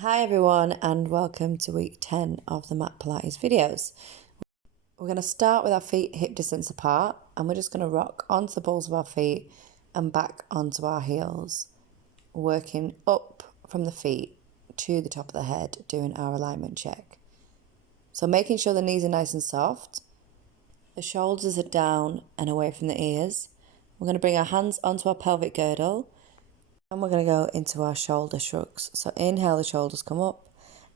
Hi everyone and welcome to week 10 of the Mat Pilates videos. We're going to start with our feet hip distance apart and we're just going to rock onto the balls of our feet and back onto our heels, working up from the feet to the top of the head, doing our alignment check. So making sure the knees are nice and soft, the shoulders are down and away from the ears. We're going to bring our hands onto our pelvic girdle and we're going to go into our shoulder shrugs. So inhale, the shoulders come up,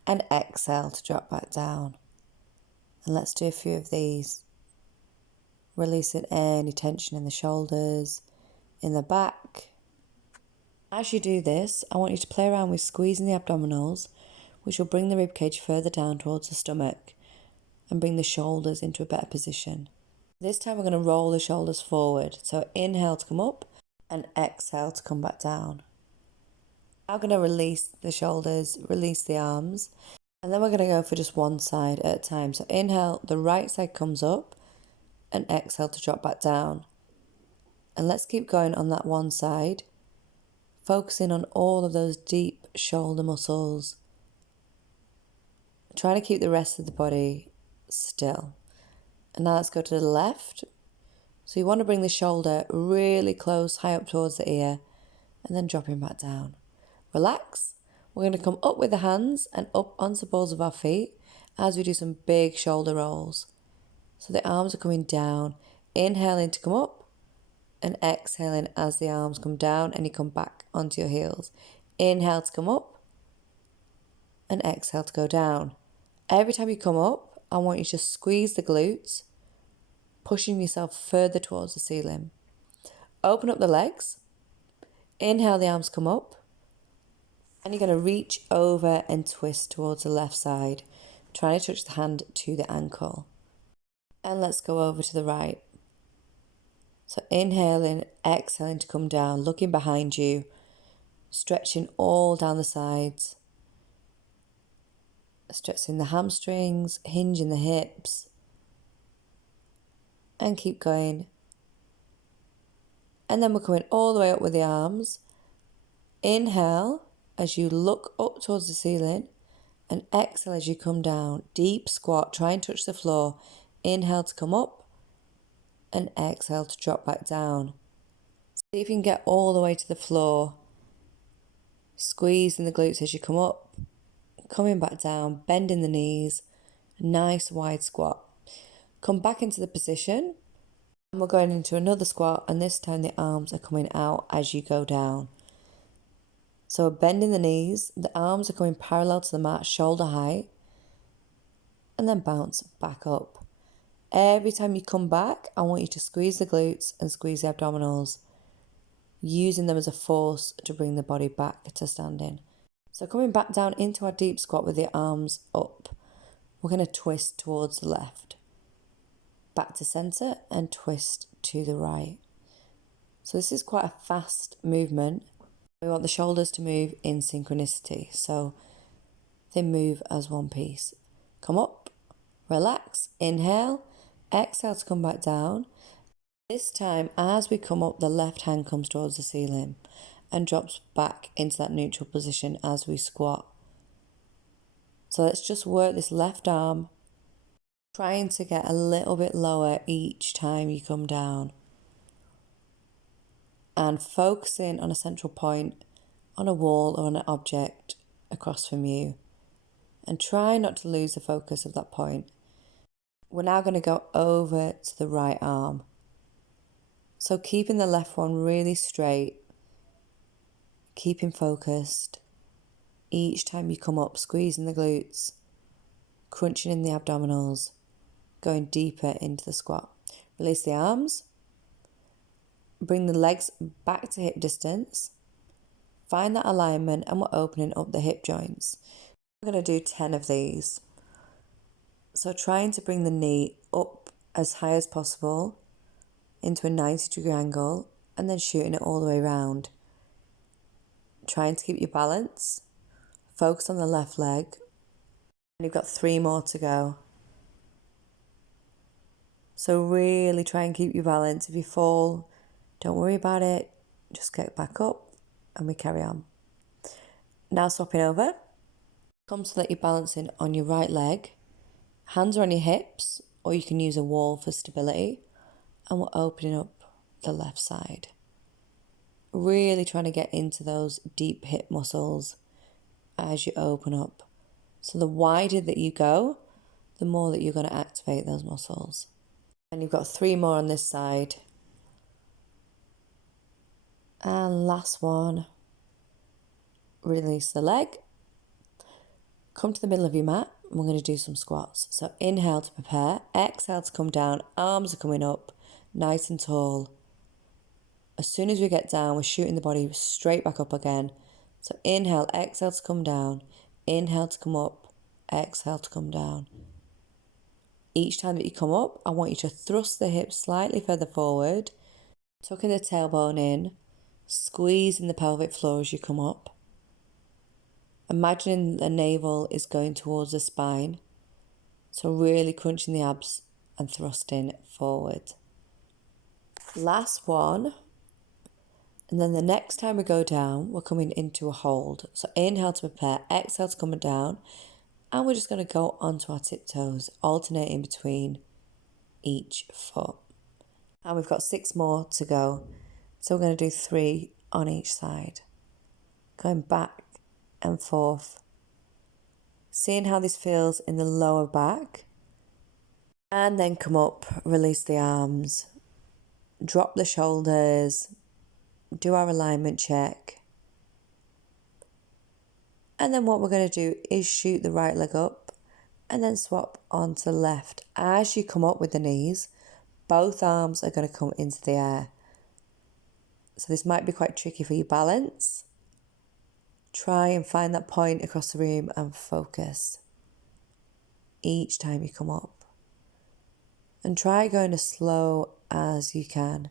and exhale to drop back down. And let's do a few of these. Releasing any tension in the shoulders, in the back. As you do this, I want you to play around with squeezing the abdominals, which will bring the ribcage further down towards the stomach and bring the shoulders into a better position. This time we're going to roll the shoulders forward. So inhale to come up and exhale to come back down. Now going to release the shoulders, release the arms, and then we're going to go for just one side at a time. So inhale, the right side comes up, and exhale to drop back down. And let's keep going on that one side, focusing on all of those deep shoulder muscles, trying to keep the rest of the body still. And now let's go to the left. So you want to bring the shoulder really close, high up towards the ear, and then dropping back down. Relax. We're going to come up with the hands and up onto the balls of our feet as we do some big shoulder rolls. So the arms are coming down, inhaling to come up and exhaling as the arms come down and you come back onto your heels. Inhale to come up and exhale to go down. Every time you come up, I want you to squeeze the glutes, pushing yourself further towards the ceiling. Open up the legs. Inhale, the arms come up. And you're going to reach over and twist towards the left side, trying to touch the hand to the ankle. And let's go over to the right. So inhaling, exhaling to come down, looking behind you, stretching all down the sides, stretching the hamstrings, hinging the hips, and keep going. And then we're coming all the way up with the arms. Inhale as you look up towards the ceiling, and exhale as you come down. Deep squat, try and touch the floor. Inhale to come up, and exhale to drop back down. See if you can get all the way to the floor. Squeezing the glutes as you come up, coming back down, bending the knees. Nice wide squat. Come back into the position, and we're going into another squat, and this time the arms are coming out as you go down. So we're bending the knees, the arms are coming parallel to the mat, shoulder height, and then bounce back up. Every time you come back, I want you to squeeze the glutes and squeeze the abdominals, using them as a force to bring the body back to standing. So coming back down into our deep squat with the arms up, we're going to twist towards the left, back to centre and twist to the right. So this is quite a fast movement. We want the shoulders to move in synchronicity, so they move as one piece. Come up, relax, inhale, exhale to come back down. This time, as we come up, the left hand comes towards the ceiling and drops back into that neutral position as we squat. So let's just work this left arm, trying to get a little bit lower each time you come down. And focusing on a central point, on a wall or on an object across from you. And try not to lose the focus of that point. We're now going to go over to the right arm. So keeping the left one really straight, keeping focused. Each time you come up, squeezing the glutes, crunching in the abdominals, going deeper into the squat. Release the arms. Bring the legs back to hip distance. Find that alignment and we're opening up the hip joints. We're going to do 10 of these. So trying to bring the knee up as high as possible into a 90-degree angle and then shooting it all the way around. Trying to keep your balance. Focus on the left leg. And you've got 3 more to go. So really try and keep your balance. If you fall, don't worry about it. Just get back up and we carry on. Now swapping over. Come so that you're balancing on your right leg. Hands are on your hips, or you can use a wall for stability. And we're opening up the left side. Really trying to get into those deep hip muscles as you open up. So the wider that you go, the more that you're going to activate those muscles. And you've got 3 more on this side. And last one. Release the leg. Come to the middle of your mat and we're going to do some squats. So inhale to prepare, exhale to come down, arms are coming up, nice and tall. As soon as we get down, we're shooting the body straight back up again. So inhale, exhale to come down, inhale to come up, exhale to come down. Each time that you come up, I want you to thrust the hips slightly further forward, tucking the tailbone in, squeezing the pelvic floor as you come up. Imagining the navel is going towards the spine. So really crunching the abs and thrusting forward. Last one. And then the next time we go down, we're coming into a hold. So inhale to prepare, exhale to come down. And we're just going to go onto our tiptoes, alternating between each foot. And we've got 6 more to go. So we're going to do 3 on each side. Going back and forth. Seeing how this feels in the lower back. And then come up, release the arms. Drop the shoulders. Do our alignment check. And then what we're going to do is shoot the right leg up and then swap onto the left. As you come up with the knees, both arms are going to come into the air. So this might be quite tricky for your balance. Try and find that point across the room and focus each time you come up. And try going as slow as you can.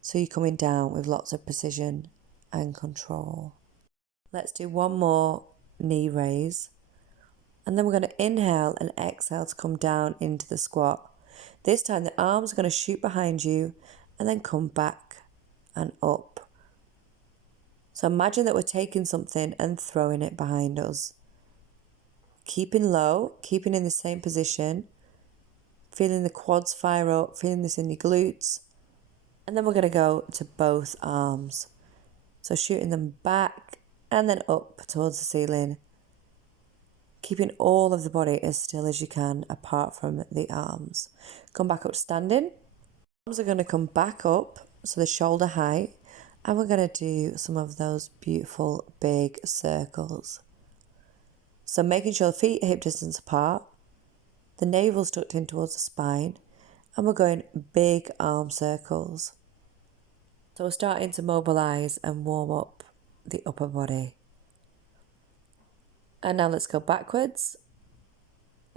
So you're coming down with lots of precision and control. Let's do 1 more knee raise. And then we're going to inhale and exhale to come down into the squat. This time the arms are going to shoot behind you and then come back and up. So imagine that we're taking something and throwing it behind us. Keeping low, keeping in the same position, feeling the quads fire up, feeling this in your glutes. And then we're going to go to both arms. So shooting them back and then up towards the ceiling. Keeping all of the body as still as you can apart from the arms. Come back up standing. Arms are going to come back up, so the shoulder height. And we're going to do some of those beautiful big circles. So making sure the feet are hip distance apart. The navel's tucked in towards the spine. And we're going big arm circles. So we're starting to mobilise and warm up the upper body. And now let's go backwards.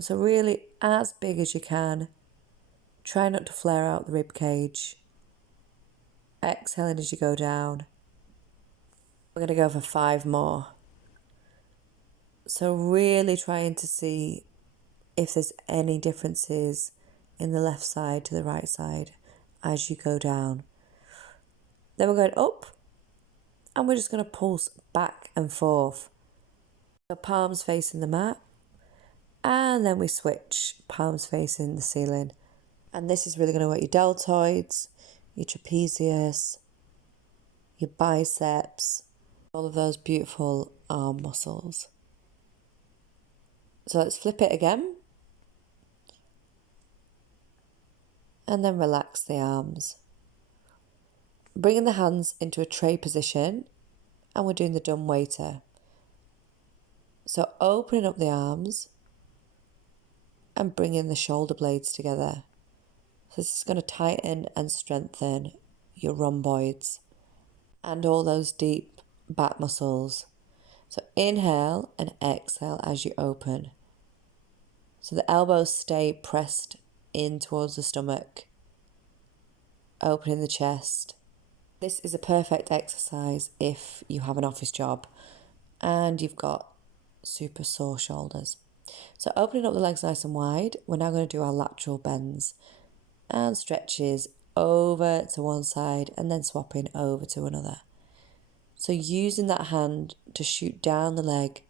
So really as big as you can. Try not to flare out the rib cage. Exhaling as you go down. We're going to go for 5 more. So really trying to see if there's any differences in the left side to the right side as you go down. Then we're going up and we're just going to pulse back and forth. So palms facing the mat and then we switch, palms facing the ceiling. And this is really going to work your deltoids, your trapezius, your biceps, all of those beautiful arm muscles. So let's flip it again. And then relax the arms. Bringing the hands into a tray position and we're doing the dumb waiter. So opening up the arms and bringing the shoulder blades together. So this is going to tighten and strengthen your rhomboids and all those deep back muscles. So inhale and exhale as you open. So the elbows stay pressed in towards the stomach, opening the chest. This is a perfect exercise if you have an office job and you've got super sore shoulders. So opening up the legs nice and wide, we're now going to do our lateral bends and stretches over to one side and then swapping over to another. So using that hand to shoot down the leg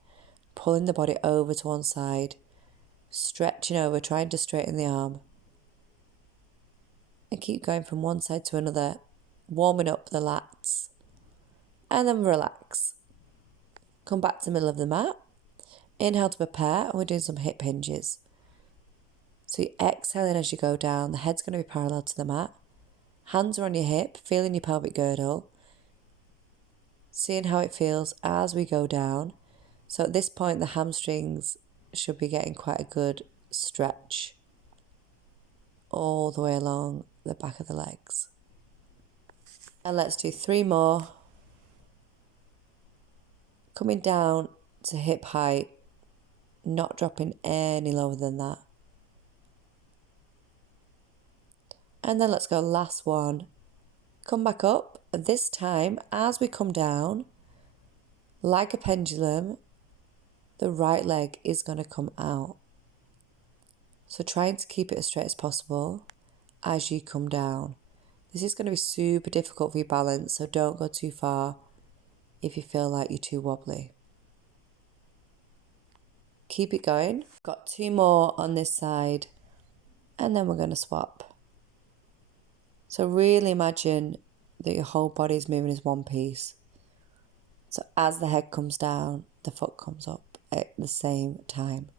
pulling the body over to one side, stretching over, trying to straighten the arm. And keep going from one side to another, warming up the lats. And then relax. Come back to the middle of the mat. Inhale to prepare, and we're doing some hip hinges. So you're exhaling as you go down. The head's going to be parallel to the mat. Hands are on your hip, feeling your pelvic girdle. Seeing how it feels as we go down. So at this point, the hamstrings should be getting quite a good stretch all the way along the back of the legs. And let's do 3 more. Coming down to hip height, not dropping any lower than that. And then let's go last one. Come back up. This time, as we come down, like a pendulum, the right leg is going to come out. So trying to keep it as straight as possible as you come down. This is going to be super difficult for your balance, so don't go too far if you feel like you're too wobbly. Keep it going. Got 2 more on this side, and then we're going to swap. So really imagine that your whole body is moving as one piece. So as the head comes down, the foot comes up at the same time.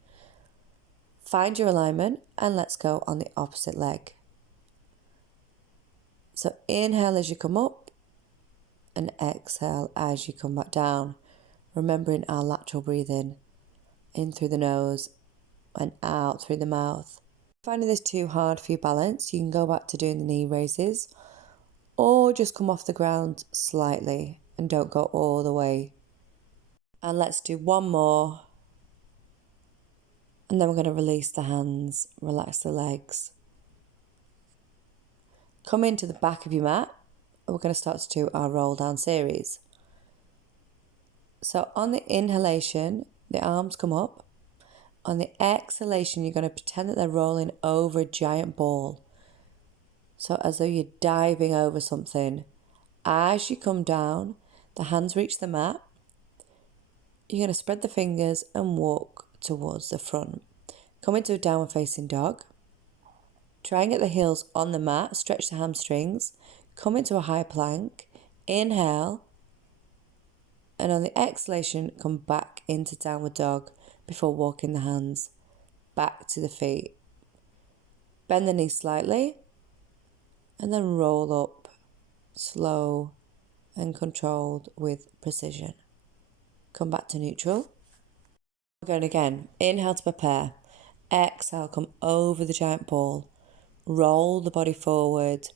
Find your alignment and let's go on the opposite leg. So inhale as you come up and exhale as you come back down. Remembering our lateral breathing, in through the nose and out through the mouth. Finding this too hard for your balance, you can go back to doing the knee raises or just come off the ground slightly and don't go all the way. And let's do 1 more. And then we're going to release the hands, relax the legs. Come into the back of your mat and we're going to start to do our roll down series. So on the inhalation, the arms come up. On the exhalation, you're going to pretend that they're rolling over a giant ball. So as though you're diving over something. As you come down, the hands reach the mat. You're going to spread the fingers and walk towards the front. Come into a downward facing dog. Try and get the heels on the mat, stretch the hamstrings. Come into a high plank. Inhale. And on the exhalation, come back into downward dog before walking the hands back to the feet. Bend the knees slightly and then roll up, slow and controlled with precision. Come back to neutral. We're going again. Inhale to prepare. Exhale, come over the giant ball. Roll the body forward.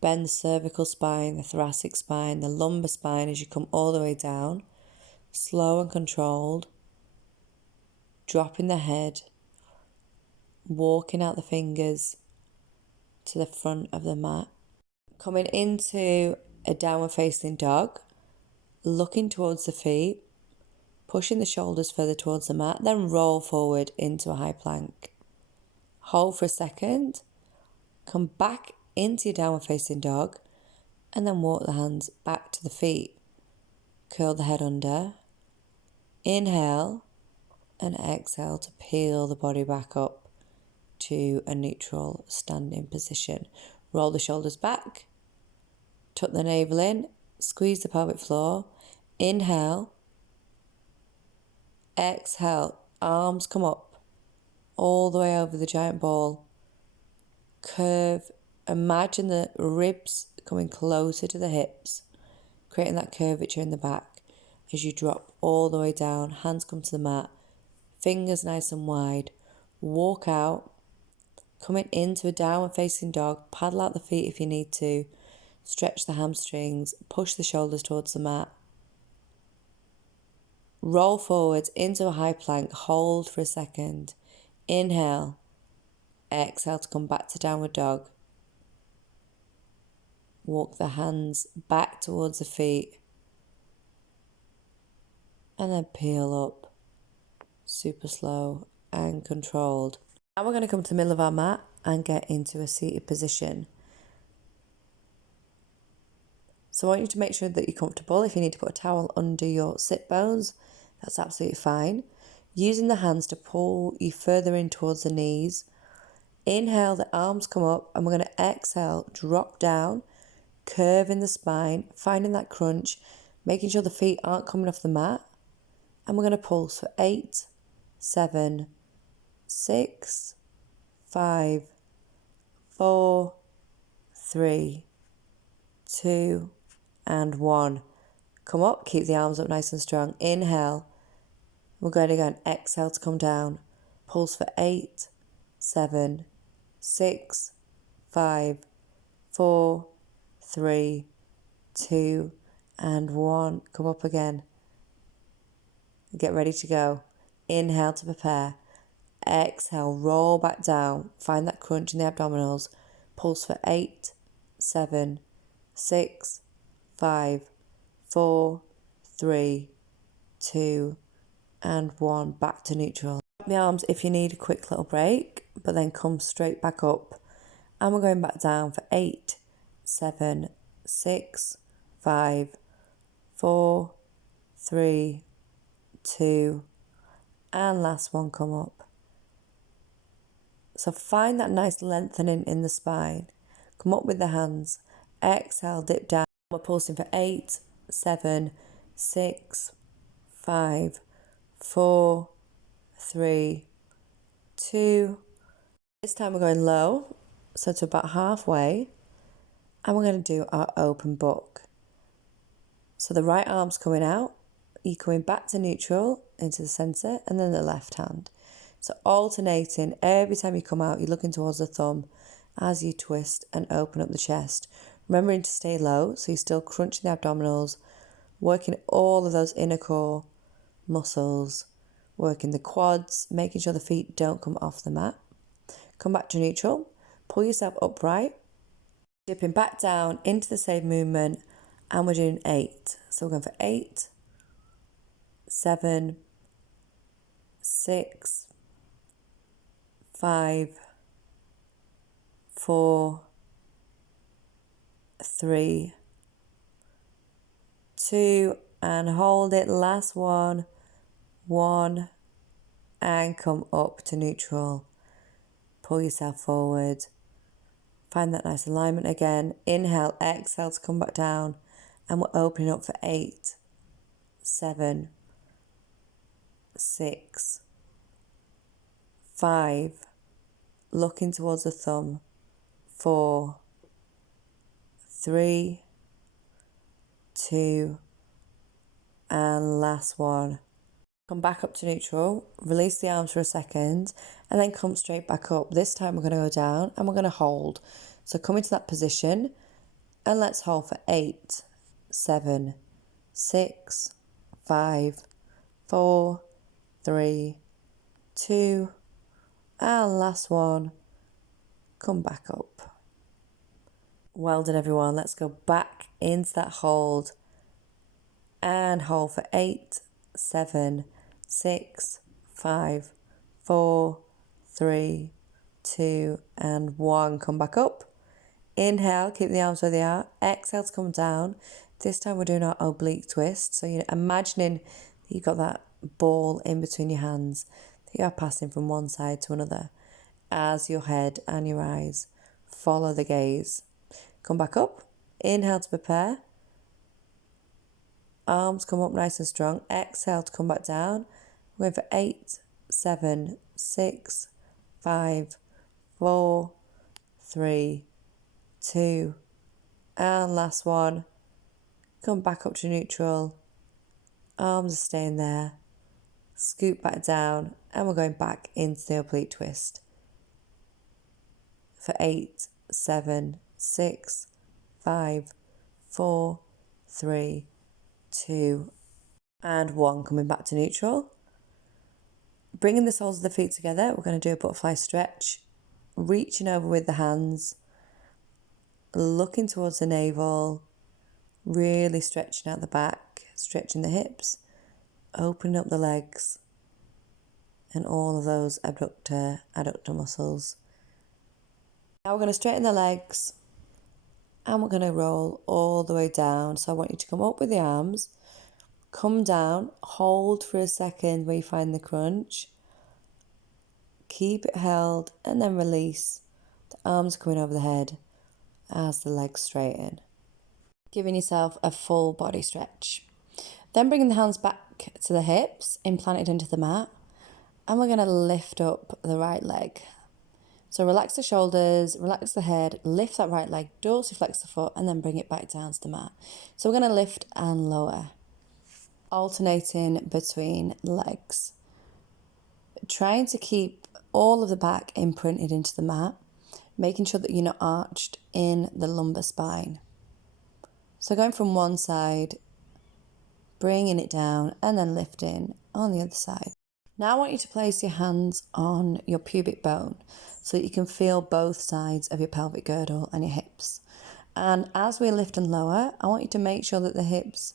Bend the cervical spine, the thoracic spine, the lumbar spine as you come all the way down. Slow and controlled. Dropping the head. Walking out the fingers to the front of the mat. Coming into a downward facing dog. Looking towards the feet. Pushing the shoulders further towards the mat. Then roll forward into a high plank. Hold for a second. Come back into your downward facing dog and then walk the hands back to the feet. Curl the head under. Inhale and exhale to peel the body back up to a neutral standing position. Roll the shoulders back. Tuck the navel in. Squeeze the pelvic floor. Inhale. Exhale. Arms come up all the way over the giant ball. Curve. Imagine the ribs coming closer to the hips, creating that curvature in the back as you drop all the way down. Hands come to the mat, fingers nice and wide. Walk out, coming into a downward facing dog. Paddle out the feet if you need to. Stretch the hamstrings, push the shoulders towards the mat. Roll forwards into a high plank. Hold for a second. Inhale. Exhale to come back to downward dog. Walk the hands back towards the feet. And then peel up. Super slow and controlled. Now we're going to come to the middle of our mat and get into a seated position. So I want you to make sure that you're comfortable. If you need to put a towel under your sit bones, That's absolutely fine. Using the hands to pull you further in towards the knees. Inhale, the arms come up, and we're going to exhale, drop down, curve in the spine, finding that crunch, making sure the feet aren't coming off the mat. And we're going to pulse for 8, 7, 6, 5, 4, 3, 2, and 1. Come up, keep the arms up nice and strong. Inhale. We're going to go and exhale to come down. Pulse for 8, 7, 6, 5, 4, 3, 2, and 1. Come up again. Get ready to go. Inhale to prepare. Exhale, roll back down. Find that crunch in the abdominals. Pulse for 8, 7, 6, 5, 4, 3, 2, and 1. Back to neutral. The arms if you need a quick little break, but then come straight back up. And we're going back down for 8, 7, 6, 5, 4, 3, 2, and last one, come up. So find that nice lengthening in the spine. Come up with the hands. Exhale, dip down. We're pulsing for 8, 7, 6, 5, 4, 3, 2. This time we're going low, so to about halfway. And we're going to do our open book. So the right arm's coming out. You're coming back to neutral into the centre, and then the left hand. So alternating, every time you come out, you're looking towards the thumb as you twist and open up the chest. Remembering to stay low, so you're still crunching the abdominals, working all of those inner core muscles, working the quads, making sure the feet don't come off the mat. Come back to neutral, pull yourself upright, dipping back down into the same movement, and we're doing 8. So we're going for 8, 7, 6, 5, 4, 3, 2, and hold it. Last one, 1, and come up to neutral. Pull yourself forward. Find that nice alignment again. Inhale, exhale to come back down, and we're opening up for 8, 7, 6, 5, looking towards the thumb, 4, 3, 2, and last one. Come back up to neutral, release the arms for a second, and then come straight back up. This time we're going to go down and we're going to hold. So come into that position and let's hold for 8, 7, 6, 5, 4, 3, 2, and last one. Come back up. Well done, everyone. Let's go back into that hold and hold for 8, 7, 6, 5, 4, 3, 2, and 1. Come back up. Inhale, keep the arms where they are. Exhale to come down. This time we're doing our oblique twist. So you're imagining that you've got that ball in between your hands, that you are passing from one side to another as your head and your eyes follow the gaze. Come back up. Inhale to prepare. Arms come up nice and strong. Exhale to come back down. We're going for 8, 7, 6, 5, 4, 3, 2, and last one. Come back up to neutral. Arms are staying there. Scoop back down, and we're going back into the oblique twist. For 8, 7, 6, 5, 4, 3, 2, and 1. Coming back to neutral. Bringing the soles of the feet together, we're going to do a butterfly stretch. Reaching over with the hands. Looking towards the navel. Really stretching out the back. Stretching the hips. Opening up the legs. And all of those adductor muscles. Now we're going to straighten the legs. And we're going to roll all the way down. So I want you to come up with the arms. Come down, hold for a second where you find the crunch. Keep it held and then release. The arms coming over the head as the legs straighten. Giving yourself a full body stretch. Then bringing the hands back to the hips, implanted into the mat. And we're going to lift up the right leg. So relax the shoulders, relax the head, lift that right leg, dorsiflex the foot, and then bring it back down to the mat. So we're going to lift and lower, alternating between legs. Trying to keep all of the back imprinted into the mat, making sure that you're not arched in the lumbar spine. So going from one side, bringing it down, and then lifting on the other side. Now I want you to place your hands on your pubic bone so that you can feel both sides of your pelvic girdle and your hips. And as we lift and lower, I want you to make sure that the hips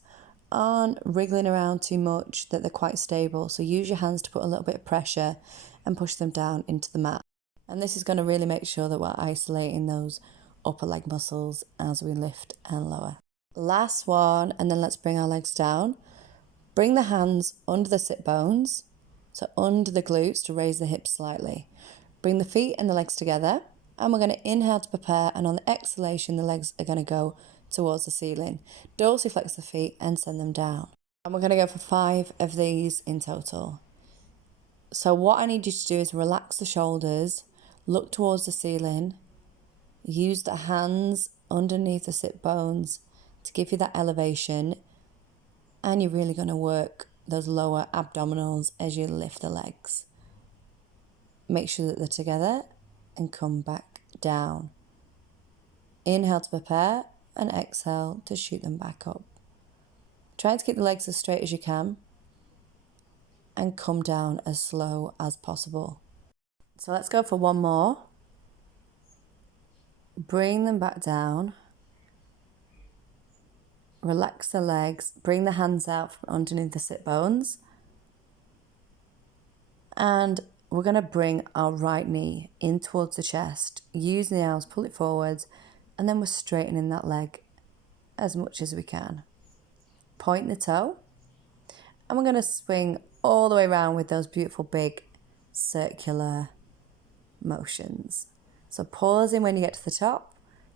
aren't wriggling around too much, that they're quite stable. So use your hands to put a little bit of pressure and push them down into the mat. And this is going to really make sure that we're isolating those upper leg muscles as we lift and lower. Last one, and then let's bring our legs down. Bring the hands under the sit bones, so under the glutes to raise the hips slightly. Bring the feet and the legs together, and we're going to inhale to prepare, and on the exhalation, the legs are going to go towards the ceiling. Dorsiflex the feet and send them down. And we're going to go for 5 of these in total. So what I need you to do is relax the shoulders, look towards the ceiling, use the hands underneath the sit bones to give you that elevation, and you're really going to work those lower abdominals as you lift the legs. Make sure that they're together and come back down. Inhale to prepare and exhale to shoot them back up. Try to keep the legs as straight as you can and come down as slow as possible. So let's go for one more. Bring them back down. Relax the legs. Bring the hands out from underneath the sit bones. And we're going to bring our right knee in towards the chest. Using the arms, pull it forwards. And then we're straightening that leg as much as we can. Point the toe. And we're going to swing all the way around with those beautiful big circular motions. So pausing when you get to the top,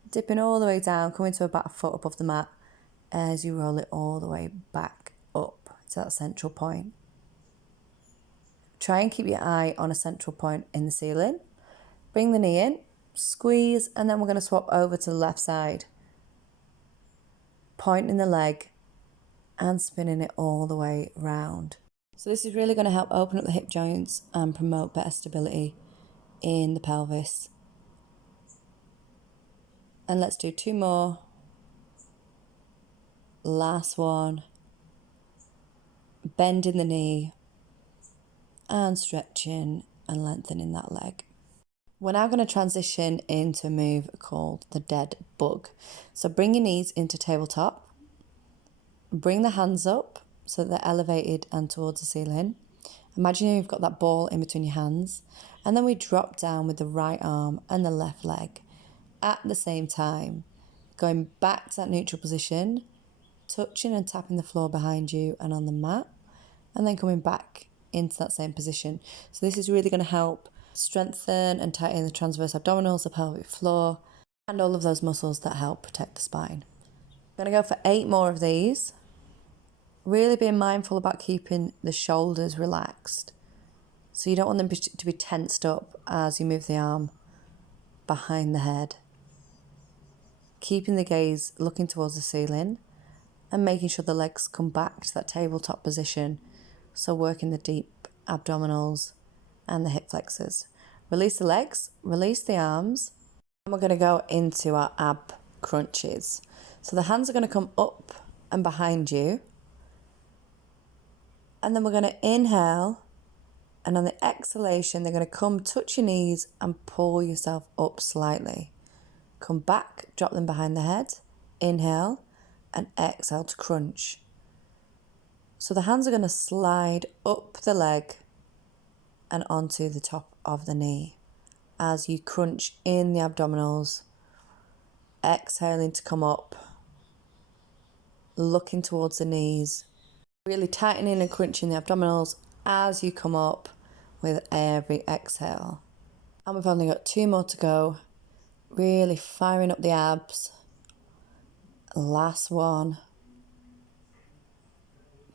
dipping all the way down, coming to about a foot above the mat as you roll it all the way back up to that central point. Try and keep your eye on a central point in the ceiling. Bring the knee in, squeeze, and then we're going to swap over to the left side. Pointing the leg and spinning it all the way round. So this is really going to help open up the hip joints and promote better stability in the pelvis. And let's do 2 more. Last one. Bending the knee and stretching and lengthening that leg. We're now going to transition into a move called the dead bug. So bring your knees into tabletop. Bring the hands up so that they're elevated and towards the ceiling. Imagine you've got that ball in between your hands. And then we drop down with the right arm and the left leg at the same time. Going back to that neutral position, touching and tapping the floor behind you and on the mat. And then coming back into that same position. So this is really going to help strengthen and tighten the transverse abdominals, the pelvic floor, and all of those muscles that help protect the spine. I'm going to go for 8 more of these. Really being mindful about keeping the shoulders relaxed. So you don't want them to be tensed up as you move the arm behind the head. Keeping the gaze looking towards the ceiling and making sure the legs come back to that tabletop position. So working the deep abdominals and the hip flexors. Release the legs, release the arms, and we're going to go into our ab crunches. So the hands are going to come up and behind you. And then we're going to inhale, and on the exhalation, they're going to come, touch your knees and pull yourself up slightly. Come back, drop them behind the head, inhale, and exhale to crunch. So the hands are going to slide up the leg and onto the top of the knee as you crunch in the abdominals, exhaling to come up, looking towards the knees. Really tightening and crunching the abdominals as you come up with every exhale. And we've only got 2 more to go. Really firing up the abs. Last one.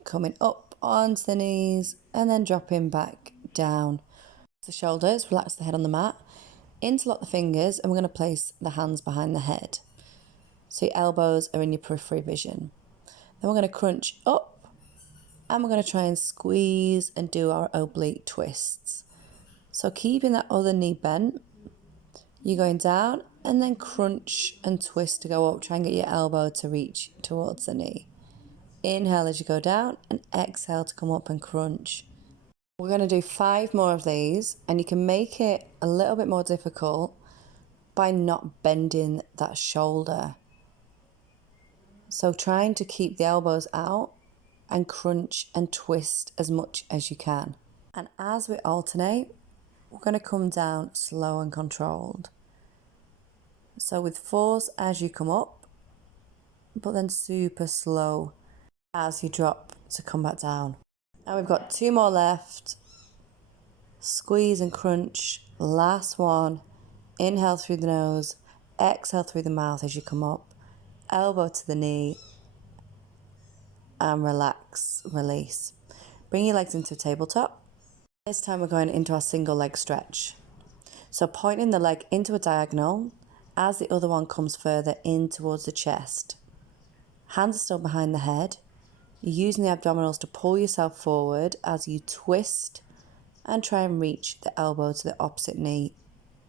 Coming up onto the knees and then dropping back down. The shoulders, relax the head on the mat. Interlock the fingers and we're going to place the hands behind the head. So your elbows are in your periphery vision. Then we're going to crunch up and we're going to try and squeeze and do our oblique twists. So keeping that other knee bent, you're going down and then crunch and twist to go up. Try and get your elbow to reach towards the knee. Inhale as you go down and exhale to come up and crunch. We're going to do 5 more of these, and you can make it a little bit more difficult by not bending that shoulder. So trying to keep the elbows out and crunch and twist as much as you can. And as we alternate, we're going to come down slow and controlled. So with force as you come up, but then super slow as you drop to come back down. Now we've got 2 more left. Squeeze and crunch. Last one. Inhale through the nose. Exhale through the mouth as you come up. Elbow to the knee. And relax, release. Bring your legs into a tabletop. This time we're going into our single leg stretch. So pointing the leg into a diagonal as the other one comes further in towards the chest. Hands are still behind the head. You're using the abdominals to pull yourself forward as you twist and try and reach the elbow to the opposite knee,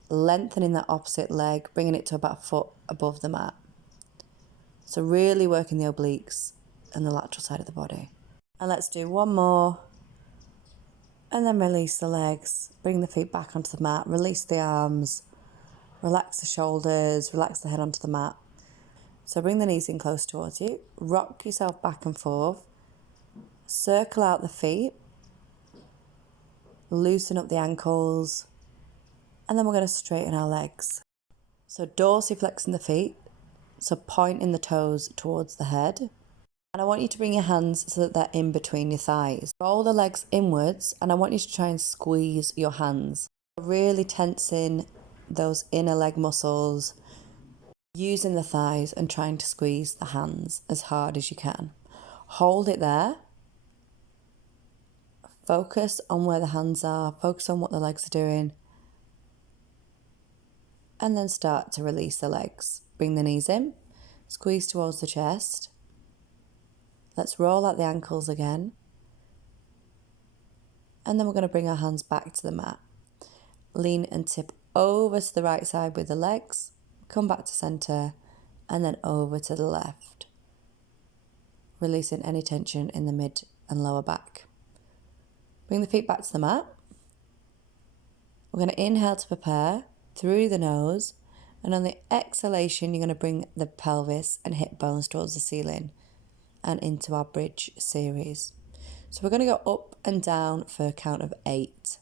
lengthening that opposite leg, bringing it to about a foot above the mat. So really working the obliques and the lateral side of the body. And let's do 1 more. And then release the legs, bring the feet back onto the mat, release the arms, relax the shoulders, relax the head onto the mat. So bring the knees in close towards you, rock yourself back and forth, circle out the feet, loosen up the ankles, and then we're going to straighten our legs. So dorsiflexing the feet, so pointing the toes towards the head. And I want you to bring your hands so that they're in between your thighs. Roll the legs inwards, and I want you to try and squeeze your hands. Really tensing those inner leg muscles, using the thighs and trying to squeeze the hands as hard as you can. Hold it there. Focus on where the hands are, focus on what the legs are doing. And then start to release the legs. Bring the knees in, squeeze towards the chest. Let's roll out the ankles again. And then we're going to bring our hands back to the mat. Lean and tip over to the right side with the legs. Come back to center and then over to the left. Releasing any tension in the mid and lower back. Bring the feet back to the mat. We're going to inhale to prepare through the nose. And on the exhalation, you're going to bring the pelvis and hip bones towards the ceiling and into our bridge series. So we're going to go up and down for a count of 8.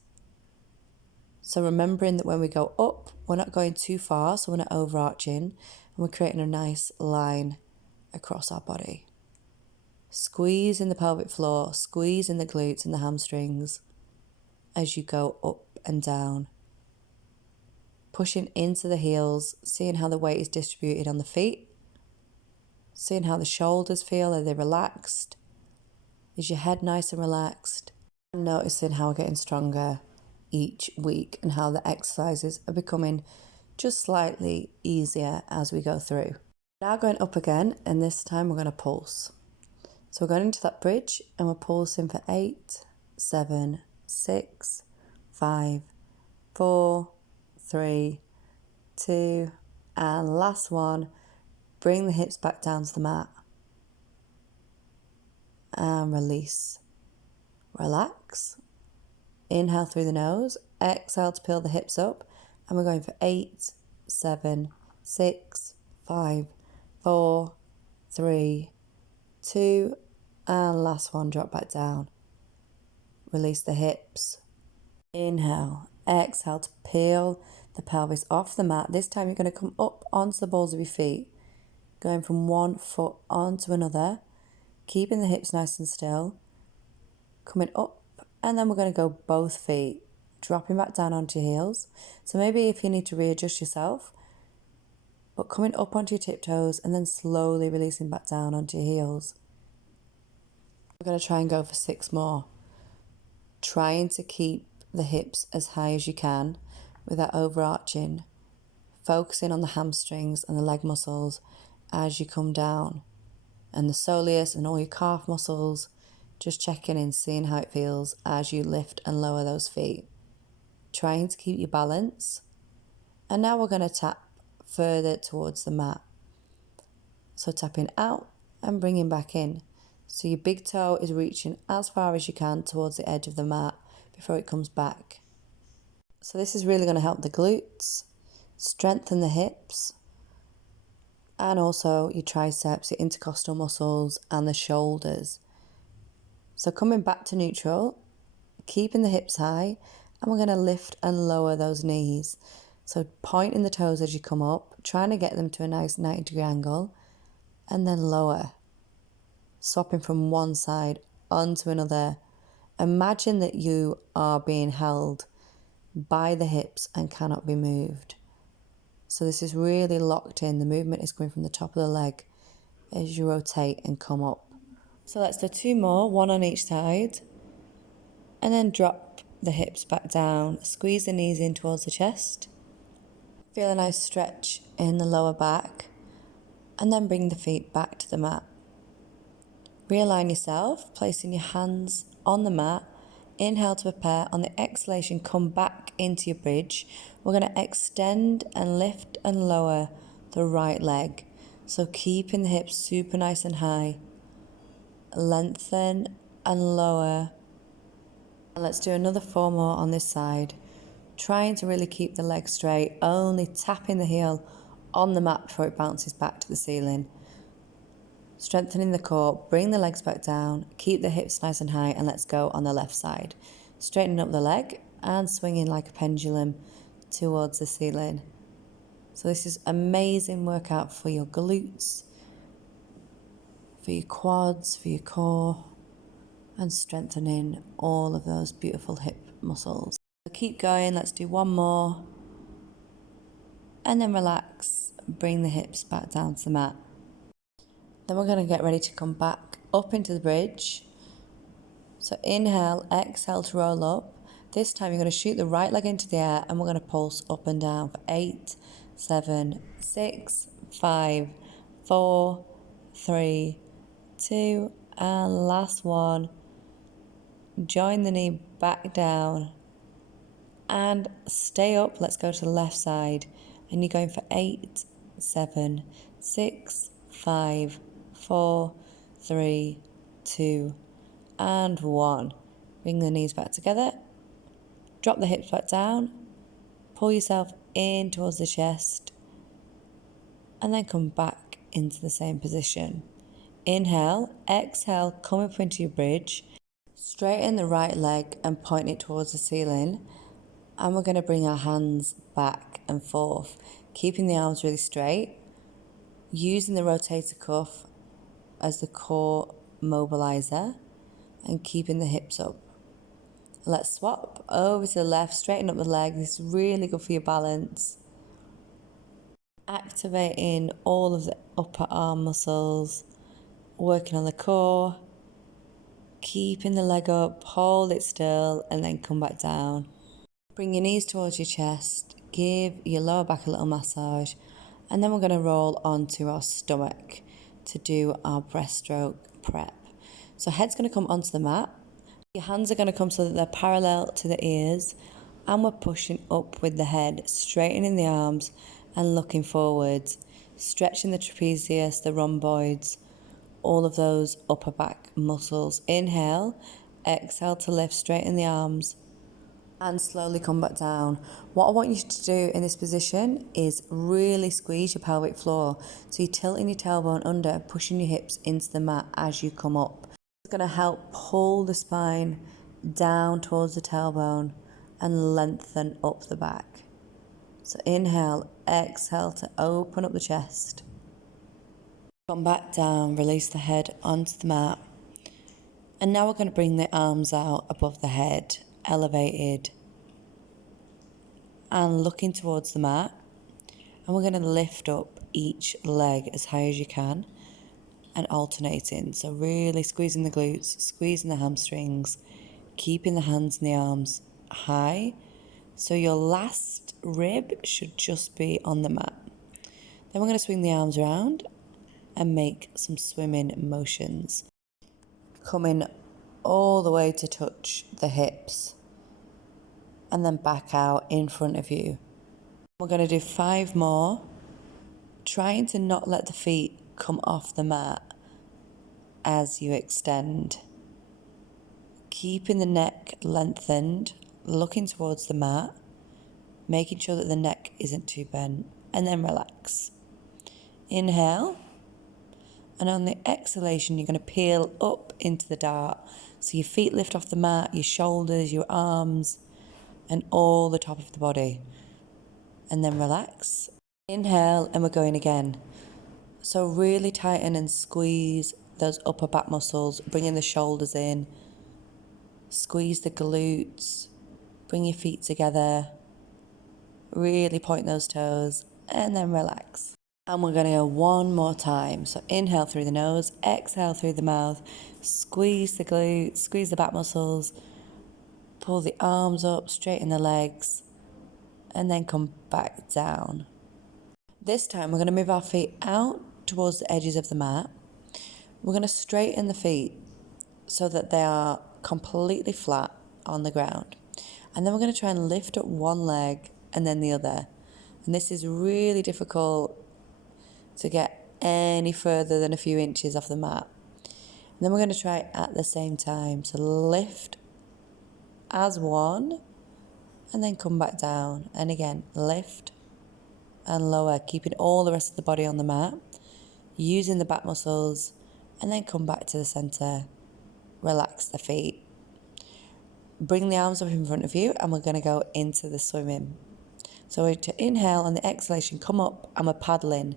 So remembering that when we go up, we're not going too far, so we're not overarching, and we're creating a nice line across our body. Squeezing the pelvic floor, squeezing the glutes and the hamstrings as you go up and down. Pushing into the heels, seeing how the weight is distributed on the feet, seeing how the shoulders feel, are they relaxed? Is your head nice and relaxed? And noticing how we're getting stronger each week and how the exercises are becoming just slightly easier as we go through. Now going up again, and this time we're going to pulse. So we're going into that bridge and we're pulsing for 8, 7, 6, 5, 4, 3, 2, and last one. Bring the hips back down to the mat. And release. Relax. Inhale through the nose. Exhale to peel the hips up. And we're going for 8, 7, 6, 5, 4, 3, 2, and last one, drop back down. Release the hips. Inhale. Exhale to peel the pelvis off the mat. This time you're going to come up onto the balls of your feet, going from one foot onto another, keeping the hips nice and still, coming up, and then we're going to go both feet, dropping back down onto your heels. So maybe if you need to readjust yourself, but coming up onto your tiptoes and then slowly releasing back down onto your heels. We're going to try and go for 6 more. Trying to keep the hips as high as you can without overarching, focusing on the hamstrings and the leg muscles as you come down, and the soleus and all your calf muscles, just checking in, seeing how it feels as you lift and lower those feet. Trying to keep your balance. And now we're going to tap further towards the mat. So tapping out and bringing back in. So your big toe is reaching as far as you can towards the edge of the mat before it comes back. So this is really going to help the glutes, strengthen the hips, and also your triceps, your intercostal muscles, and the shoulders. So coming back to neutral, keeping the hips high, and we're going to lift and lower those knees. So pointing the toes as you come up, trying to get them to a nice 90-degree angle, and then lower. Swapping from one side onto another. Imagine that you are being held by the hips and cannot be moved. So this is really locked in. The movement is coming from the top of the leg as you rotate and come up. So let's do 2 more, 1 on each side. And then drop the hips back down. Squeeze the knees in towards the chest. Feel a nice stretch in the lower back. And then bring the feet back to the mat. Realign yourself, placing your hands on the mat. Inhale to prepare. On the exhalation, come back into your bridge. We're going to extend and lift and lower the right leg. So keeping the hips super nice and high. Lengthen and lower. And let's do another 4 more on this side. Trying to really keep the leg straight, only tapping the heel on the mat before it bounces back to the ceiling. Strengthening the core, bring the legs back down, keep the hips nice and high, and let's go on the left side. Straightening up the leg and swinging like a pendulum towards the ceiling. So this is amazing workout for your glutes, for your quads, for your core, and strengthening all of those beautiful hip muscles. So keep going, let's do 1 more. And then relax, bring the hips back down to the mat. Then we're going to get ready to come back up into the bridge. So inhale, exhale to roll up. This time you're going to shoot the right leg into the air and we're going to pulse up and down for 8, 7, 6, 5, 4, 3, 2, and last one. Join the knee back down and stay up. Let's go to the left side. And you're going for 8, 7, 6, 5, 4, 3, 2, and 1. Bring the knees back together. Drop the hips back down. Pull yourself in towards the chest. And then come back into the same position. Inhale, exhale, come up into your bridge. Straighten the right leg and point it towards the ceiling. And we're going to bring our hands back and forth, keeping the arms really straight, using the rotator cuff as the core mobilizer, and keeping the hips up. Let's swap over to the left, straighten up the leg. This is really good for your balance. Activating all of the upper arm muscles, working on the core, keeping the leg up, hold it still, and then come back down. Bring your knees towards your chest, give your lower back a little massage, and then we're going to roll onto our stomach to do our breaststroke prep. So head's going to come onto the mat. Your hands are going to come so that they're parallel to the ears, and we're pushing up with the head, straightening the arms and looking forwards, stretching the trapezius, the rhomboids, all of those upper back muscles. Inhale, exhale to lift, straighten the arms, and slowly come back down. What I want you to do in this position is really squeeze your pelvic floor. So you're tilting your tailbone under, pushing your hips into the mat as you come up. It's going to help pull the spine down towards the tailbone and lengthen up the back. So inhale, exhale to open up the chest. Come back down, release the head onto the mat. And now we're going to bring the arms out above the head, elevated, and looking towards the mat. And we're going to lift up each leg as high as you can and alternating. So really squeezing the glutes, squeezing the hamstrings, keeping the hands and the arms high. So your last rib should just be on the mat. Then we're going to swing the arms around and make some swimming motions. Coming all the way to touch the hips and then back out in front of you. We're going to do 5 more, trying to not let the feet come off the mat as you extend. Keeping the neck lengthened, looking towards the mat, making sure that the neck isn't too bent, and then relax. Inhale, and on the exhalation, you're going to peel up into the dart. So your feet lift off the mat, your shoulders, your arms, and all the top of the body. And then relax. Inhale, and we're going again. So really tighten and squeeze those upper back muscles, bringing the shoulders in. Squeeze the glutes, bring your feet together. Really point those toes, and then relax. And we're going to go one more time. So inhale through the nose, exhale through the mouth, squeeze the glutes, squeeze the back muscles, pull the arms up, straighten the legs, and then come back down. This time we're going to move our feet out towards the edges of the mat. We're going to straighten the feet so that they are completely flat on the ground. And then we're going to try and lift up one leg and then the other. And this is really difficult to get any further than a few inches off the mat. And then we're going to try at the same time. So lift as one and then come back down. And again, lift and lower, keeping all the rest of the body on the mat, using the back muscles, and then come back to the center. Relax the feet. Bring the arms up in front of you, and we're going to go into the swimming. So to inhale, on the exhalation, come up and we're paddling.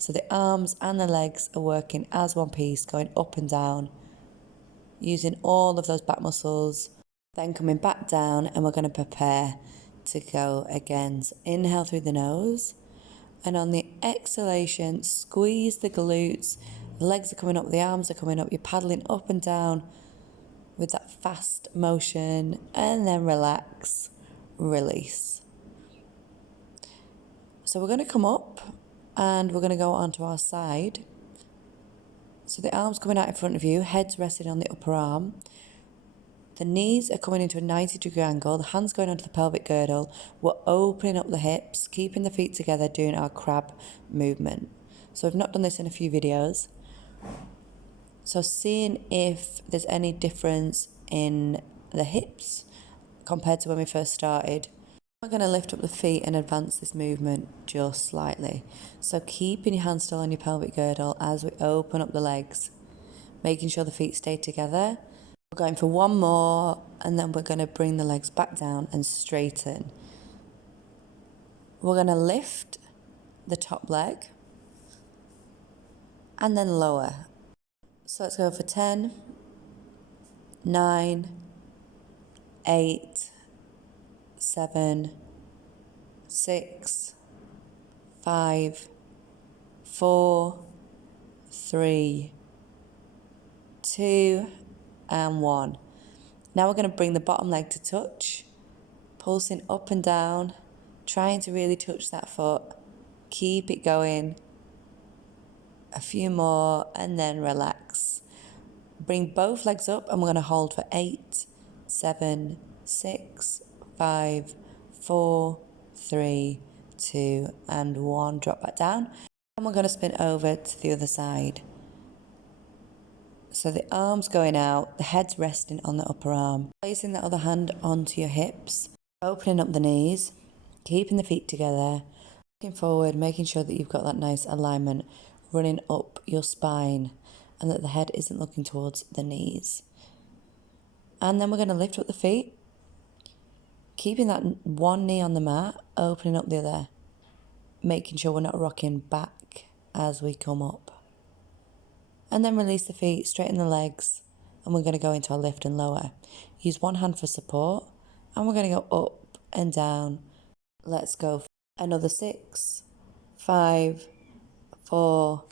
So the arms and the legs are working as one piece, going up and down, using all of those back muscles. Then coming back down, and we're going to prepare to go again. So inhale through the nose, and on the exhalation, squeeze the glutes. The legs are coming up, the arms are coming up. You're paddling up and down with that fast motion, and then relax, release. So we're going to come up and we're going to go onto our side. So the arms coming out in front of you, head's resting on the upper arm. The knees are coming into a 90-degree angle, the hands going onto the pelvic girdle. We're opening up the hips, keeping the feet together, doing our crab movement. So I've not done this in a few videos. So seeing if there's any difference in the hips compared to when we first started. We're going to lift up the feet and advance this movement just slightly. So keeping your hands still on your pelvic girdle as we open up the legs, making sure the feet stay together. We're going for one more, and then we're going to bring the legs back down and straighten. We're going to lift the top leg and then lower. So let's go for 10, 9, 8, 7, 6, 5, 4, 3, 2, and 1. Now we're going to bring the bottom leg to touch, pulsing up and down, trying to really touch that foot. Keep it going. A few more, and then relax. Bring both legs up, and we're going to hold for 8, 7, 6, 5, 4, 3, 2, and 1. Drop back down. And we're going to spin over to the other side. So the arms going out, the head's resting on the upper arm. Placing the other hand onto your hips, opening up the knees, keeping the feet together, looking forward, making sure that you've got that nice alignment running up your spine and that the head isn't looking towards the knees. And then we're going to lift up the feet, keeping that one knee on the mat, opening up the other, making sure we're not rocking back as we come up. And then release the feet, straighten the legs, and we're going to go into our lift and lower. Use one hand for support, and we're going to go up and down. Let's go another 6, 5, 4,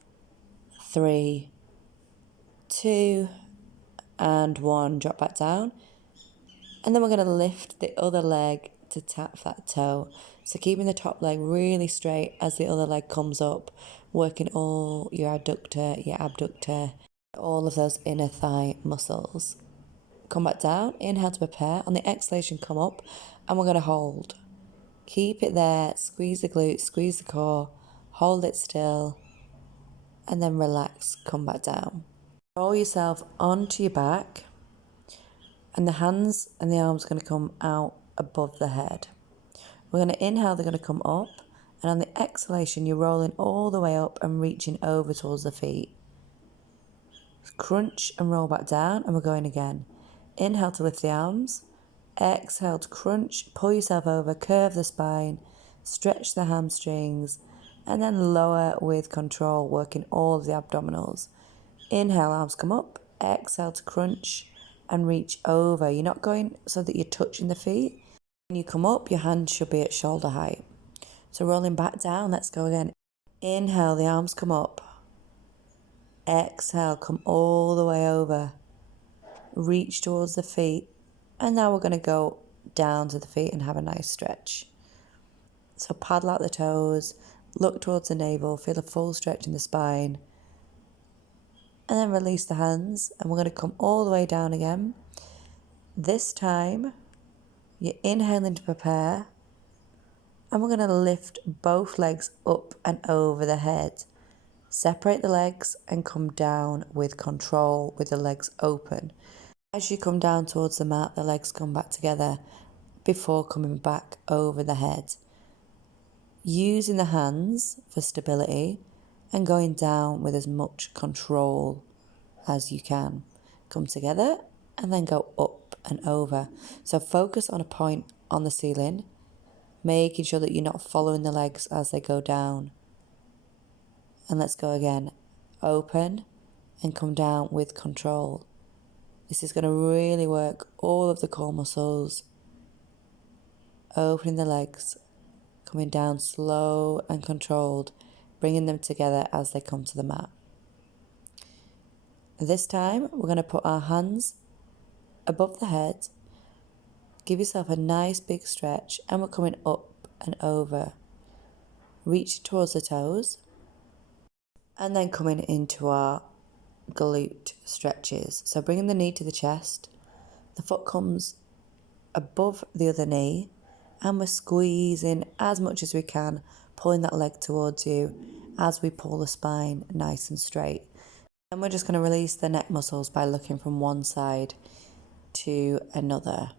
3, 2, and 1. Drop back down. And then we're going to lift the other leg to tap that toe. So keeping the top leg really straight as the other leg comes up, working all your adductor, your abductor, all of those inner thigh muscles. Come back down, inhale to prepare. On the exhalation, come up, and we're going to hold. Keep it there, squeeze the glutes, squeeze the core, hold it still, and then relax, come back down. Roll yourself onto your back, and the hands and the arms are going to come out above the head. We're going to inhale, they're going to come up, and on the exhalation, you're rolling all the way up and reaching over towards the feet. Crunch and roll back down, and we're going again. Inhale to lift the arms, exhale to crunch, pull yourself over, curve the spine, stretch the hamstrings, and then lower with control, working all of the abdominals. Inhale, arms come up, exhale to crunch and reach over. You're not going so that you're touching the feet. When you come up, your hands should be at shoulder height. So rolling back down, let's go again. Inhale, the arms come up. Exhale, come all the way over. Reach towards the feet. And now we're going to go down to the feet and have a nice stretch. So paddle out the toes, look towards the navel, feel a full stretch in the spine. And then release the hands, and we're going to come all the way down again. This time, you're inhaling to prepare, and we're going to lift both legs up and over the head. Separate the legs and come down with control with the legs open. As you come down towards the mat, the legs come back together before coming back over the head. Using the hands for stability and going down with as much control as you can. Come together and then go up and over. So focus on a point on the ceiling, making sure that you're not following the legs as they go down. And let's go again. Open and come down with control. This is going to really work all of the core muscles. Opening the legs, coming down slow and controlled, bringing them together as they come to the mat. This time, we're going to put our hands above the head. Give yourself a nice big stretch, and we're coming up and over. Reach towards the toes, and then coming into our glute stretches. So bringing the knee to the chest, the foot comes above the other knee, and we're squeezing as much as we can, pulling that leg towards you as we pull the spine nice and straight. And we're just going to release the neck muscles by looking from one side to another,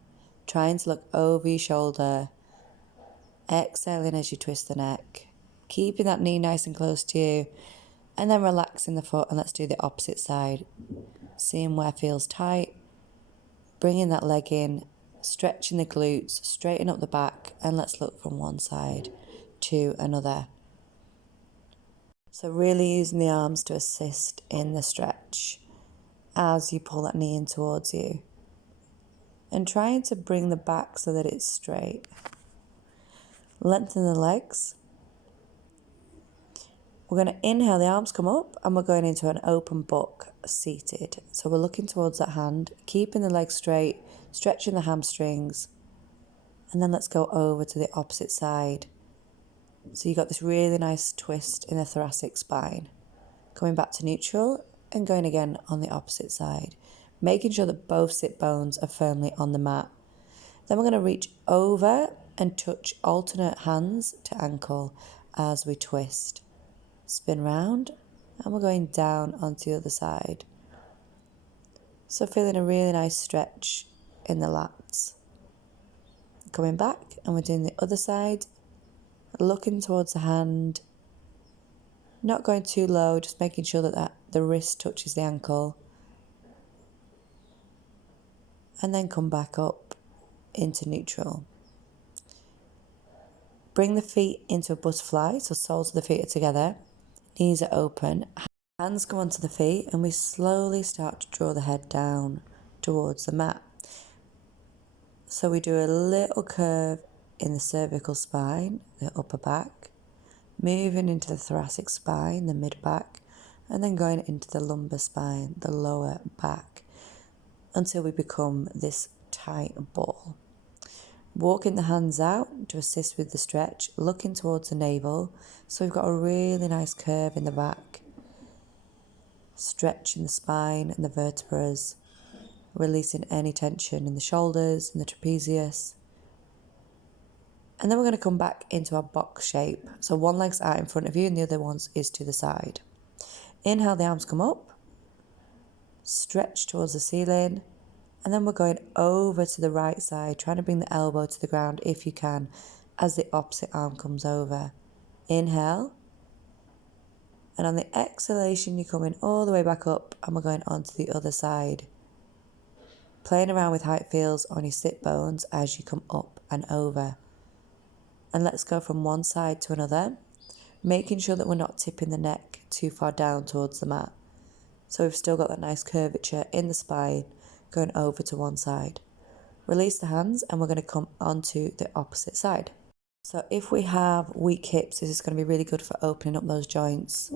trying to look over your shoulder, exhaling as you twist the neck, keeping that knee nice and close to you, and then relaxing the foot, and let's do the opposite side. Seeing where feels tight, bringing that leg in, stretching the glutes, straighten up the back, and let's look from one side to another. So really using the arms to assist in the stretch as you pull that knee in towards you. And trying to bring the back so that it's straight. Lengthen the legs. We're going to inhale, the arms come up, and we're going into an open book seated. So we're looking towards that hand, keeping the legs straight, stretching the hamstrings, and then let's go over to the opposite side. So you've got this really nice twist in the thoracic spine. Coming back to neutral and going again on the opposite side, making sure that both sit bones are firmly on the mat. Then we're going to reach over and touch alternate hands to ankle as we twist. Spin round, and we're going down onto the other side. So feeling a really nice stretch in the lats. Coming back, and we're doing the other side, looking towards the hand, not going too low, just making sure that the wrist touches the ankle. And then come back up into neutral. Bring the feet into a butterfly, so soles of the feet are together, knees are open. Hands go onto the feet and we slowly start to draw the head down towards the mat. So we do a little curve in the cervical spine, the upper back, moving into the thoracic spine, the mid back, and then going into the lumbar spine, the lower back, until we become this tight ball. Walking the hands out to assist with the stretch, looking towards the navel, so we've got a really nice curve in the back, stretching the spine and the vertebrae, releasing any tension in the shoulders and the trapezius. And then we're going to come back into our box shape. So one leg's out in front of you and the other one is to the side. Inhale, the arms come up, stretch towards the ceiling, and then we're going over to the right side, trying to bring the elbow to the ground if you can, as the opposite arm comes over. Inhale, and on the exhalation, you're coming all the way back up, and we're going onto the other side. Playing around with how it feels on your sit bones as you come up and over. And let's go from one side to another, making sure that we're not tipping the neck too far down towards the mat. So we've still got that nice curvature in the spine going over to one side. Release the hands and we're going to come onto the opposite side. So if we have weak hips, this is going to be really good for opening up those joints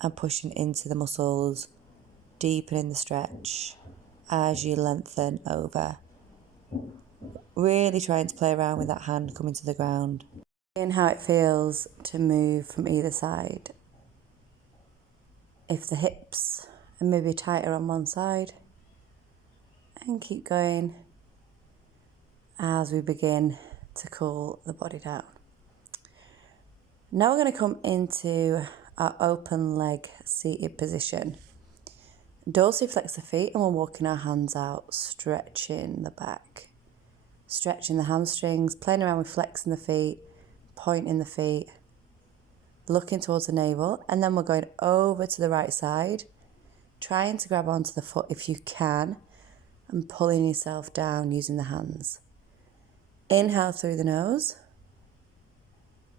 and pushing into the muscles, deepening the stretch as you lengthen over. Really trying to play around with that hand coming to the ground. Seeing how it feels to move from either side. If the hips are maybe tighter on one side, and keep going as we begin to cool the body down. Now we're going to come into our open leg seated position. Dorsiflex the feet and we're walking our hands out, stretching the back, stretching the hamstrings, playing around with flexing the feet, pointing the feet, looking towards the navel, and then we're going over to the right side, trying to grab onto the foot if you can, and pulling yourself down using the hands. Inhale through the nose,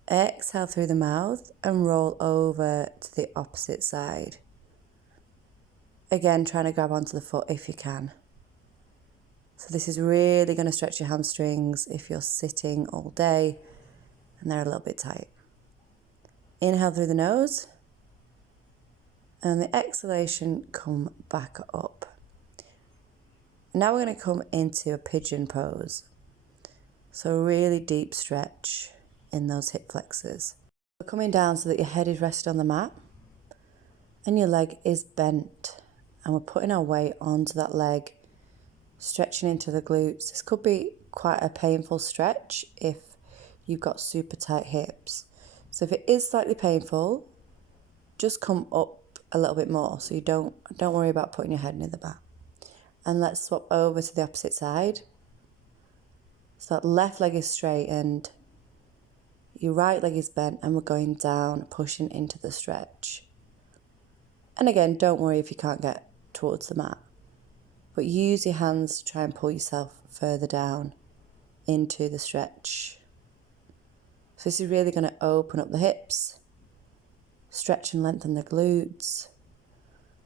exhale through the mouth, and roll over to the opposite side. Again, trying to grab onto the foot if you can. So this is really going to stretch your hamstrings if you're sitting all day and they're a little bit tight. Inhale through the nose, and the exhalation, come back up. Now we're going to come into a pigeon pose. So a really deep stretch in those hip flexors. We're coming down so that your head is rested on the mat and your leg is bent. And we're putting our weight onto that leg, stretching into the glutes. This could be quite a painful stretch if you've got super tight hips. So if it is slightly painful, just come up a little bit more so you don't worry about putting your head near the back. And let's swap over to the opposite side. So that left leg is straightened, your right leg is bent, and we're going down, pushing into the stretch. And again, don't worry if you can't get towards the mat, but use your hands to try and pull yourself further down into the stretch. So this is really going to open up the hips, stretch and lengthen the glutes,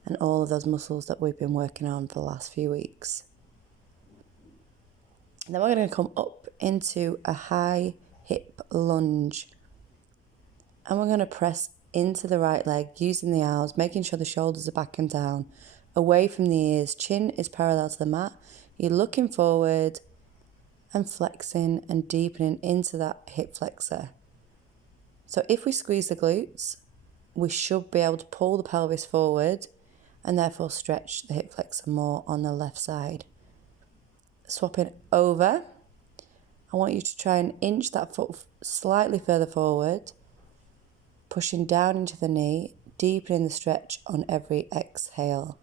and all of those muscles that we've been working on for the last few weeks. And then we're going to come up into a high hip lunge. And we're going to press into the right leg using the arms, making sure the shoulders are back and down, away from the ears, chin is parallel to the mat. You're looking forward and flexing and deepening into that hip flexor. So if we squeeze the glutes, we should be able to pull the pelvis forward and therefore stretch the hip flexor more on the left side. Swapping over, I want you to try and inch that foot slightly further forward, pushing down into the knee, deepening the stretch on every exhale.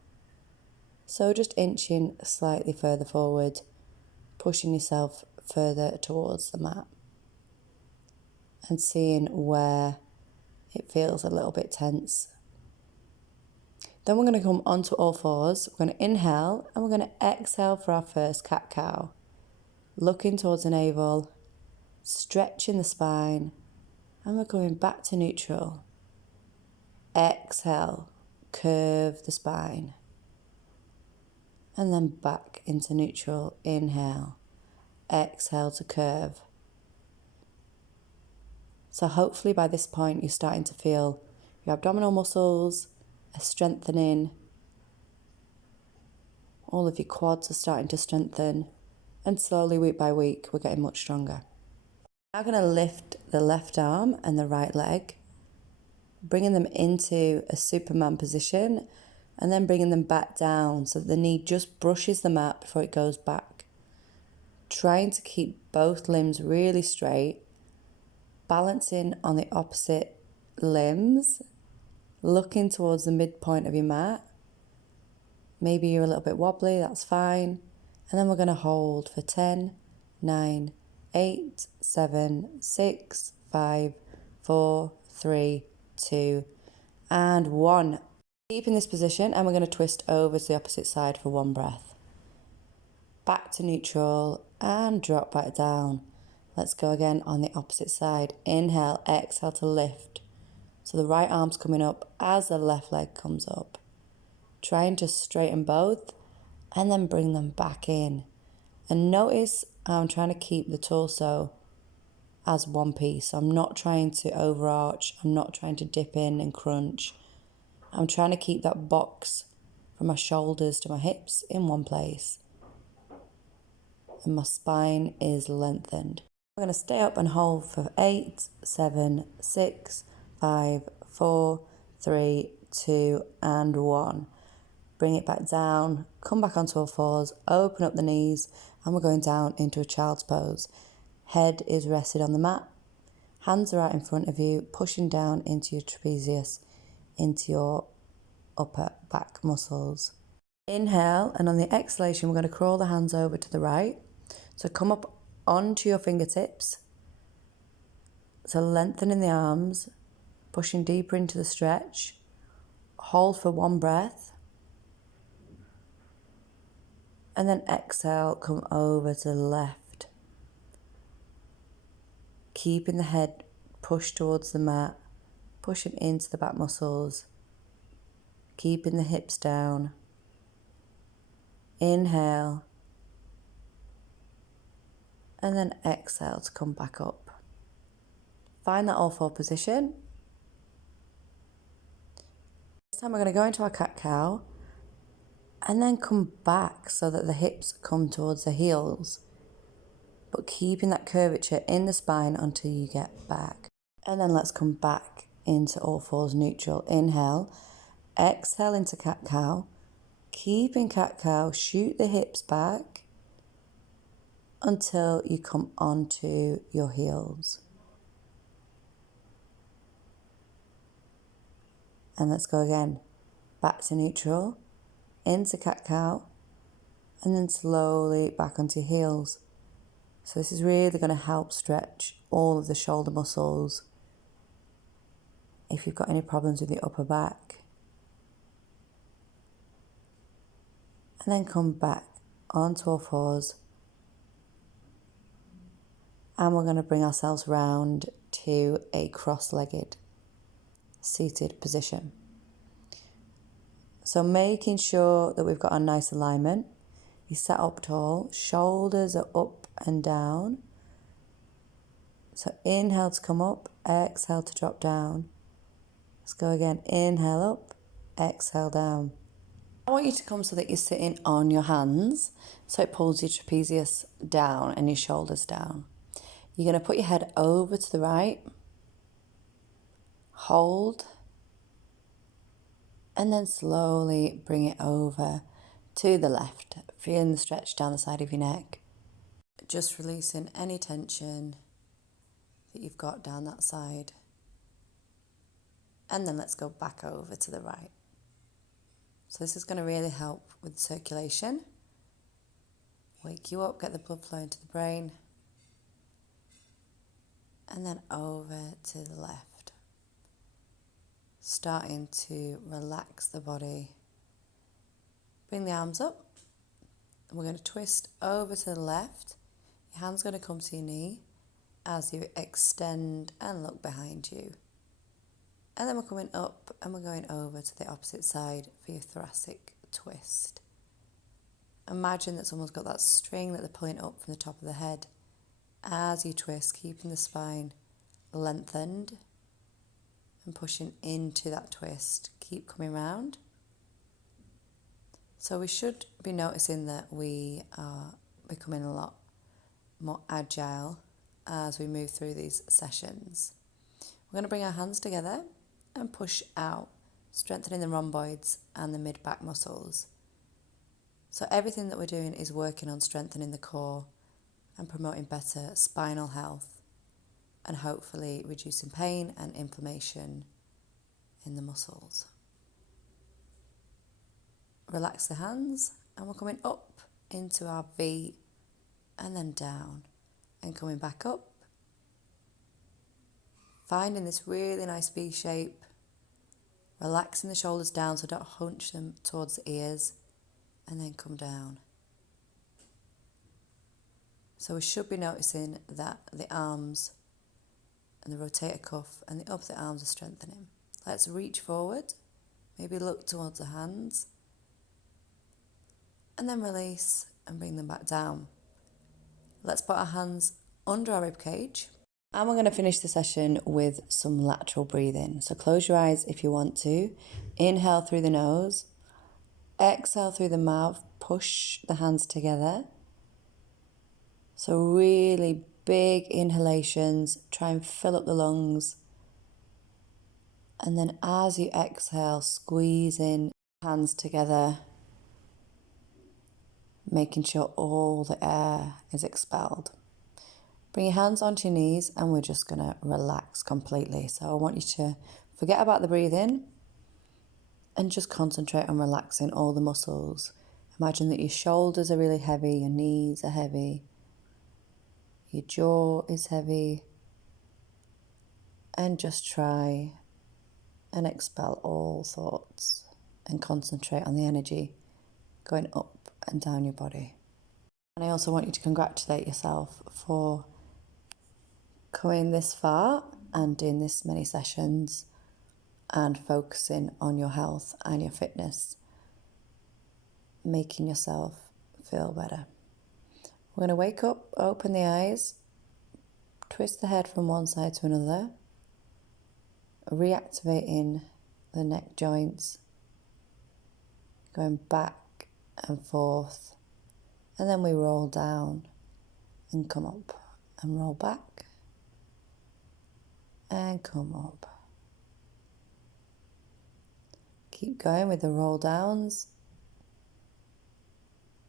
So just inching slightly further forward, pushing yourself further towards the mat and seeing where it feels a little bit tense. Then we're going to come onto all fours. We're going to inhale and we're going to exhale for our first cat-cow. Looking towards the navel, stretching the spine, and we're coming back to neutral. Exhale, curve the spine. And then back into neutral. Inhale. Exhale to curve. So hopefully by this point you're starting to feel your abdominal muscles are strengthening. All of your quads are starting to strengthen. And slowly, week by week, we're getting much stronger. Now I'm going to lift the left arm and the right leg, bringing them into a Superman position and then bringing them back down so that the knee just brushes the mat before it goes back. Trying to keep both limbs really straight, balancing on the opposite limbs, looking towards the midpoint of your mat. Maybe you're a little bit wobbly, that's fine. And then we're going to hold for 10, 9, 8, 7, 6, 5, 4, 3, 2, and 1. Keep in this position and we're going to twist over to the opposite side for one breath. Back to neutral and drop back down. Let's go again on the opposite side. Inhale, exhale to lift. So the right arm's coming up as the left leg comes up. Trying to straighten both and then bring them back in. And notice how I'm trying to keep the torso as one piece. I'm not trying to overarch. I'm not trying to dip in and crunch. I'm trying to keep that box from my shoulders to my hips in one place. And my spine is lengthened. I'm going to stay up and hold for 8, 7, 6, 5, 4, 3, 2, and 1. Bring it back down, come back onto all fours, open up the knees, and we're going down into a child's pose. Head is rested on the mat, hands are out in front of you, pushing down into your trapezius, into your upper back muscles. Inhale, and on the exhalation, we're going to crawl the hands over to the right. So come up onto your fingertips. So lengthening the arms, pushing deeper into the stretch. Hold for one breath. And then exhale, come over to the left. Keeping the head pushed towards the mat, pushing into the back muscles. Keeping the hips down. Inhale. And then exhale to come back up. Find that all four position. This time we're going to go into our cat-cow. And then come back so that the hips come towards the heels. But keeping that curvature in the spine until you get back. And then let's come back into all fours neutral. Inhale. Exhale into cat-cow. Keeping cat-cow. Shoot the hips back until you come onto your heels. And let's go again. Back to neutral. Into cat-cow, and then slowly back onto your heels. So this is really going to help stretch all of the shoulder muscles if you've got any problems with your upper back. And then come back onto all fours. And we're going to bring ourselves round to a cross-legged seated position. So making sure that we've got a nice alignment. You sat up tall, shoulders are up and down. So inhale to come up, exhale to drop down. Let's go again, inhale up, exhale down. I want you to come so that you're sitting on your hands, so it pulls your trapezius down and your shoulders down. You're going to put your head over to the right, hold, and then slowly bring it over to the left, feeling the stretch down the side of your neck. Just releasing any tension that you've got down that side. And then let's go back over to the right. So this is going to really help with circulation. Wake you up, get the blood flowing to the brain. And then over to the left. Starting to relax the body. Bring the arms up. And we're going to twist over to the left. Your hand's going to come to your knee as you extend and look behind you. And then we're coming up and we're going over to the opposite side for your thoracic twist. Imagine that someone's got that string that they're pulling up from the top of the head as you twist, keeping the spine lengthened and pushing into that twist. Keep coming round. So we should be noticing that we are becoming a lot more agile as we move through these sessions. We're going to bring our hands together and push out, strengthening the rhomboids and the mid-back muscles. So everything that we're doing is working on strengthening the core and promoting better spinal health and hopefully reducing pain and inflammation in the muscles. Relax the hands and we're coming up into our V and then down and coming back up. Finding this really nice V shape, relaxing the shoulders down so don't hunch them towards the ears and then come down. So we should be noticing that the arms and the rotator cuff and the opposite arms are strengthening. Let's reach forward, maybe look towards the hands, and then release and bring them back down. Let's put our hands under our rib cage. And we're going to finish the session with some lateral breathing. So close your eyes if you want to. Inhale through the nose. Exhale through the mouth. Push the hands together. So really big inhalations. Try and fill up the lungs. And then as you exhale, squeeze in hands together, making sure all the air is expelled. Bring your hands onto your knees and we're just going to relax completely. So I want you to forget about the breathing and just concentrate on relaxing all the muscles. Imagine that your shoulders are really heavy, your knees are heavy, your jaw is heavy, and just try and expel all thoughts and concentrate on the energy going up and down your body. And I also want you to congratulate yourself for coming this far and doing this many sessions and focusing on your health and your fitness, making yourself feel better. We're going to wake up, open the eyes, twist the head from one side to another, reactivating the neck joints, going back and forth, and then we roll down and come up and roll back and come up. Keep going with the roll downs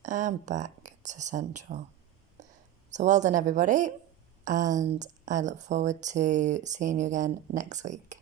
and back to central. So well done everybody, and I look forward to seeing you again next week.